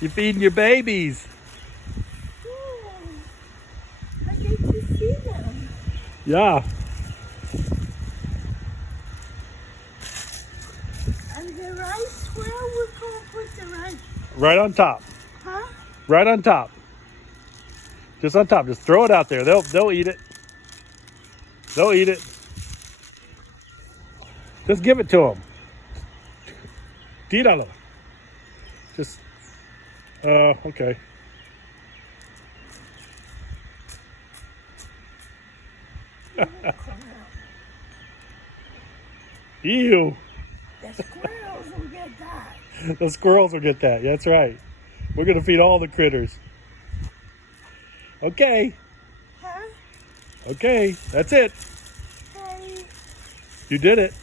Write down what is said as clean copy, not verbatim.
You're feeding your babies. Oh, I get to see them. Yeah. And the rice, where we going to put the rice? Right on top. Huh? Right on top. Just on top. Just throw it out there. They'll eat it. They'll eat it. Just give it to them. Tíralo. Just. Okay. Ew. The squirrels will get that. The squirrels will get that. That's right. We're going to feed all the critters. Okay. Huh? Okay. That's it. Hey. You did it.